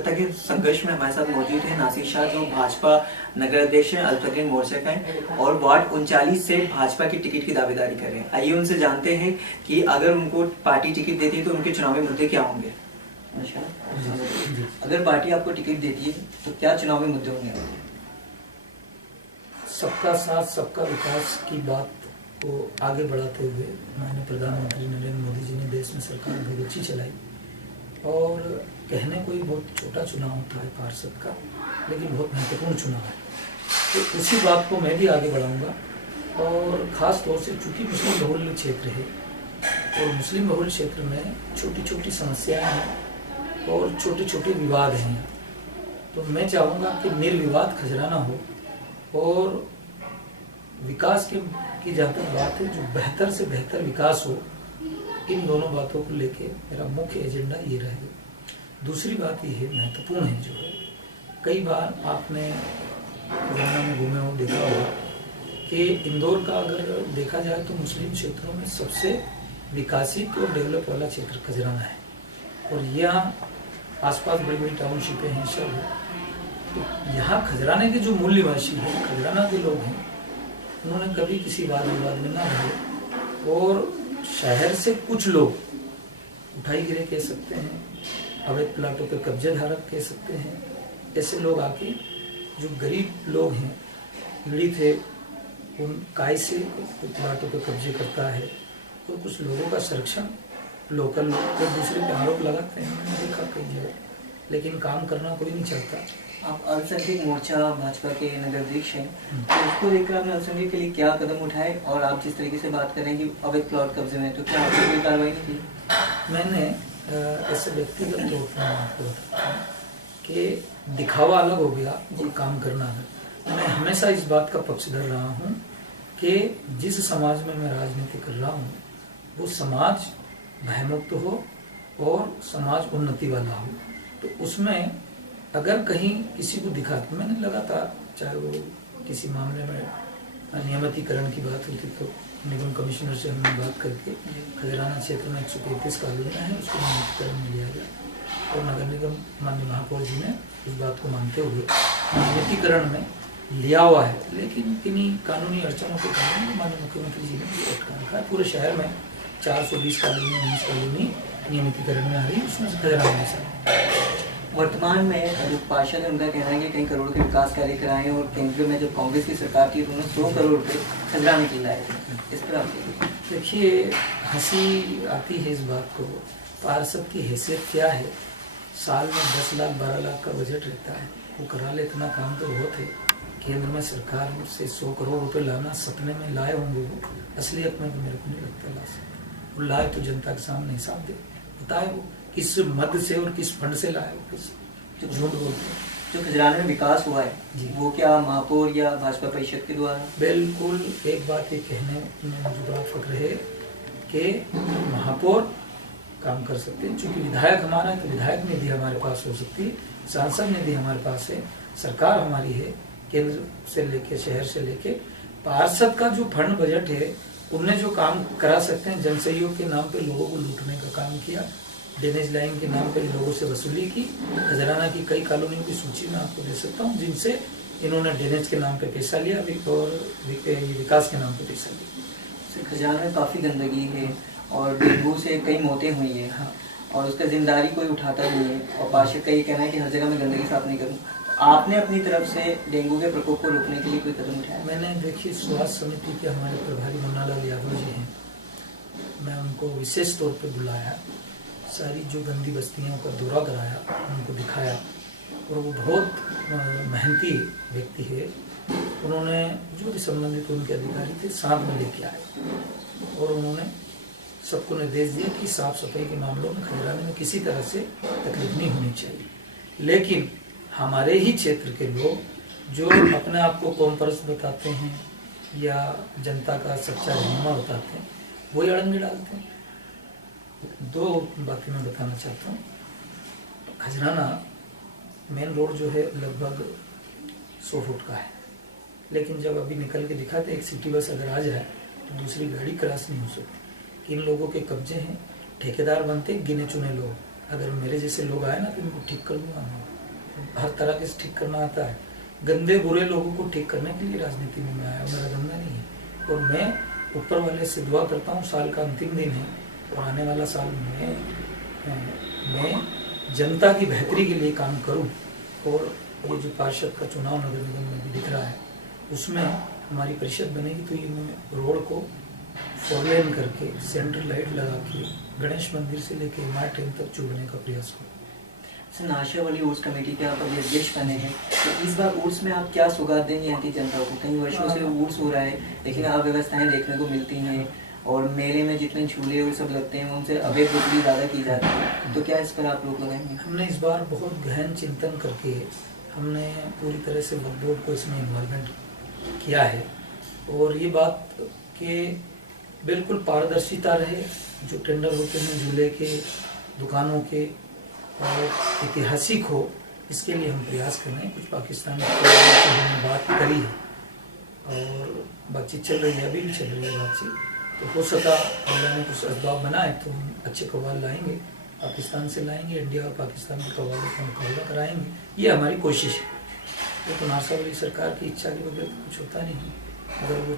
सत्ता के संघर्ष में हमारे साथ मौजूद है नासिर शाह, जो भाजपा नगर अध्यक्ष हैं, अल्पतरीन मोर्चा का है और वार्ड 39 से भाजपा की टिकट की दावेदारी कर रहे हैं। आइए उनसे जानते हैं कि अगर उनको पार्टी टिकट देती है तो उनके चुनावी मुद्दे क्या होंगे। अगर पार्टी आपको टिकट देती है तो क्या चुनावी मुद्दे होंगे? सबका साथ सबका विकास की बात को आगे बढ़ाते हुए माननीय प्रधानमंत्री नरेंद्र मोदी जी ने देश में सरकार बहुत अच्छी चलाई और कहने को ही बहुत छोटा चुनाव होता है पार्षद का, लेकिन बहुत महत्वपूर्ण चुनाव है। तो उसी बात को मैं भी आगे बढ़ाऊंगा और ख़ास तौर से चूंकि मुस्लिम बहुल क्षेत्र है और मुस्लिम बहुल क्षेत्र में छोटी छोटी समस्याएं हैं और छोटे छोटे विवाद हैं, तो मैं चाहूँगा कि निर्विवाद खजराना हो और विकास की जहाँ तक बात है जो बेहतर से बेहतर विकास हो, इन दोनों बातों को लेके मेरा मुख्य एजेंडा ये रहेगा। दूसरी बात ये है महत्वपूर्ण है जो है, कई बार आपने खजाना में घूमे हो देखा होगा कि इंदौर का अगर देखा जाए तो मुस्लिम क्षेत्रों में सबसे विकसित और डेवलप वाला क्षेत्र खजराना है और यहाँ आसपास बड़ी बड़ी टाउनशिपें हैं सब है। तो यहाँ खजराने के जो मूल निवासी हैं, खजराना के लोग हैं, उन्होंने कभी किसी वाद विवाद में ना रहे और शहर से कुछ लोग उठाई गिरे कह सकते हैं, अवैध प्लाटों पे कब्जे धारक कह सकते हैं, ऐसे लोग आके जो गरीब लोग हैं, पीड़ित है, उन काय से प्लाटों पे कब्जे करता है और कुछ लोगों का संरक्षण लोकल लोग एक दूसरे पे आरोप लगाते हैं। मैंने देखा कई जगह, लेकिन काम करना कोई नहीं चाहता। आप अल्पसंख्यक मोर्चा भाजपा के नगर अध्यक्ष हैं, तो उसको लेकर आपने अल्पसंख्यक के लिए क्या कदम उठाए? और आप जिस तरीके से बात कर रहे हैं कि अवैध प्लॉट कब्जे में, तो क्या आपने कोई कार्रवाई नहीं की? मैंने ऐसे व्यक्तिगत तौर पर आपको बताता हूँ कि दिखावा अलग हो गया और काम करना अलग। मैं हमेशा इस बात का पक्षधर रहा हूँ कि जिस समाज में मैं राजनीति कर रहा हूँ वो समाज भयमुक्त हो और समाज उन्नति वाला हो। तो उसमें अगर कहीं किसी को दिखा, मैंने लगातार चाहे वो किसी मामले में नियमितीकरण की बात होती तो निगम कमिश्नर से हमने बात करके खजराना क्षेत्र में 135 कॉलोनियाँ हैं, उसको नियमितीकरण में लिया गया और नगर निगम माननीय महापौर जी ने इस बात को मानते हुए नियमितीकरण में लिया हुआ है। लेकिन किन्हीं कानूनी अड़चनों के कारण माननीय मुख्यमंत्री जी ने अटका रखा है। पूरे शहर में 420 कॉलोनियाँ 19 कॉलोनी नियमितीकरण में आ रही है, उसमें खजराना है। वर्तमान में जो पार्षद है उनका कहना है कि कई करोड़ के विकास कार्य कराए और केंद्र में जब कांग्रेस की सरकार थी तो उन्होंने 100 करोड़ रुपए खजराने के लिए लाए। इस पर आप देखिए, हंसी आती है इस बात को। पार्षद की हैसियत क्या है? साल में 10 लाख 12 लाख का बजट रहता है, वो करा ले, इतना काम तो बहुत है। केंद्र में सरकार से 100 करोड़ रुपए लाना सपने में लाए होंगे वो, असलियत में तो मेरे को नहीं लगता ला सकते। वो लाए तो जनता के सामने हिसाब दे, बताए वो किस मद से और किस फंड से लाए, जो झूठ बोलते हैं। जो खजराने में विकास हुआ है वो क्या महापौर या भाजपा परिषद के द्वारा? बिल्कुल। एक बात ये कहने में मुझे बड़ा फक्र है कि महापौर काम कर सकते हैं, चूंकि विधायक हमारा है तो विधायक निधि हमारे पास हो सकती है, सांसद निधि हमारे पास है, सरकार हमारी है, केंद्र से लेके शहर से लेके। पार्षद का जो फंड बजट है उनने जो काम करा सकते हैं, जनसहयोग के नाम पे लोगों को लूटने का काम किया, ड्रेनेज लाइन के नाम पे लोगों से वसूली की। खजराना की कई कॉलोनियों की सूची मैं आपको दे सकता हूँ जिनसे इन्होंने ड्रेनेज के नाम पे पैसा लिया और विकास के नाम पे पैसा लिया। खजराना में काफ़ी गंदगी है और डेंगू से कई मौतें हुई हैं। हाँ, और उसका जिम्मेदारी कोई उठाता नहीं है और पार्षद का ये कहना है कि हर जगह मैं गंदगी साफ नहीं करूँ। आपने अपनी तरफ से डेंगू के प्रकोप को रोकने के लिए कोई कदम उठाया? मैंने देखिए, स्वास्थ्य समिति के हमारे प्रभारी मुन्नालाल यादव जी हैं, मैं उनको विशेष तौर पर बुलाया, सारी जो गंदी बस्तियों का दौरा कराया, उनको दिखाया और वो बहुत मेहनती व्यक्ति है। उन्होंने जो भी संबंधित उनके अधिकारी थे साथ में लेके आए और उन्होंने सबको निर्देश दिया कि साफ सफाई के मामलों में खजराने में किसी तरह से तकलीफ नहीं होनी चाहिए। लेकिन हमारे ही क्षेत्र के लोग जो अपने आप को कॉम्पर्स बताते हैं या जनता का सच्चा रहनुमा बताते हैं, वही अड़ंगे डालते हैं। दो बातें मैं बताना चाहता हूँ। खजराना मेन रोड जो है लगभग 100 फुट का है, लेकिन जब अभी निकल के दिखाते एक सिटी बस अगर आ जाए तो दूसरी गाड़ी क्रॉस नहीं हो सकती। इन लोगों के कब्जे हैं, ठेकेदार बनते गिने चुने लोग, अगर मेरे जैसे लोग आए ना तो इनको ठीक कर दूंगा मैं। हर तरह के से ठीक करना आता है। गंदे बुरे लोगों को ठीक करने के लिए राजनीति में मैं आया, मेरा गंदा नहीं है। और मैं ऊपर वाले से दुआ करता हूँ, साल का अंतिम दिन है और आने वाला साल मैं जनता की बेहतरी के लिए काम करूँ। और ये जो पार्षद का चुनाव नगर निगम में भी दिख रहा है, उसमें हमारी परिषद बनेगी तो ये मैं रोड को 4 लेन करके सेंट्रल लाइट लगा के गणेश मंदिर से लेके हिमालय ट्रेन तक जोड़ने का प्रयास करूँ। नाशिया वाली उर्स कमेटी के आप अभी अध्यक्ष बने हैं, तो इस बार उर्स में आप क्या सौगात देंगे यहाँ की जनता को? कई वर्षों से उर्स हो रहा है लेकिन अव्यवस्थाएं देखने को मिलती हैं और मेले में जितने झूले और सब लगते हैं उनसे अवैध बिक्री ज़्यादा की जाती है, तो क्या इस पर आप लोग लगाएंगे? हमने इस बार बहुत गहन चिंतन करके हमने पूरी तरह से वक्फ बोर्ड को इसमें इन्वॉल्वमेंट किया है और ये बात कि बिल्कुल पारदर्शिता रहे। जो टेंडर होते हैं झूले के, दुकानों के, और ऐतिहासिक हो, इसके लिए हम प्रयास कर रहे हैं। कुछ पाकिस्तानी से हमने बात करी है और बातचीत चल रही है, अभी भी चल रही है बातचीत। तो हो सका अल्लाह ने कुछ असबाब बनाए तो हम अच्छे कव्वाल लाएंगे, पाकिस्तान से लाएंगे, इंडिया और पाकिस्तान के कव्वालों का मुकाबला कराएंगे। ये हमारी कोशिश है। तो नासा वाली सरकार की इच्छा के बगैर कुछ होता नहीं है। अगर वो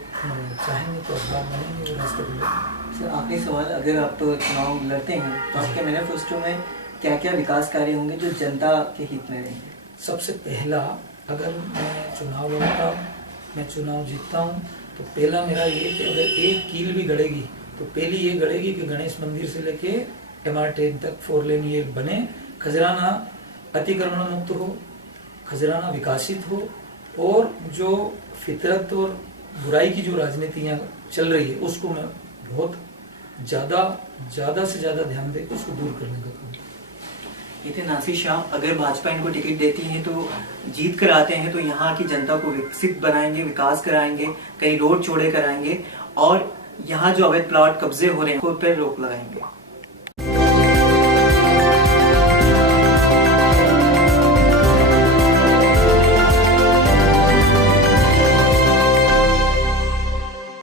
चाहेंगे तो असबाब बनेंगे, वो रास्ते खुलेंगे। सर आखिरी सवाल, अगर आप तो चुनाव लड़ते हैं तो आपके मैनिफेस्टो में क्या क्या विकास कार्य होंगे जो जनता के हित में रहेंगे? सबसे पहला, अगर मैं चुनाव लड़ता हूँ, मैं चुनाव जीतता हूँ, तो पहला मेरा ये कि अगर एक कील भी गड़ेगी तो पहली ये गड़ेगी कि गणेश मंदिर से लेके हिमालय ट्रेन तक 4 लेन ये बने, खजराना अतिक्रमण मुक्त हो, खजराना विकासित हो, और जो फितरत और बुराई की जो राजनीतियाँ चल रही है उसको मैं बहुत ज़्यादा से ज़्यादा ध्यान देकर उसको दूर करने का काम। ये थे नासिर शाह। अगर भाजपा इनको टिकट देती है तो जीत कर आते हैं तो यहाँ की जनता को विकसित बनाएंगे, विकास कराएंगे, कई रोड चौड़े कराएंगे और यहाँ जो अवैध प्लॉट कब्जे हो रहे हैं उन पर रोक लगाएंगे।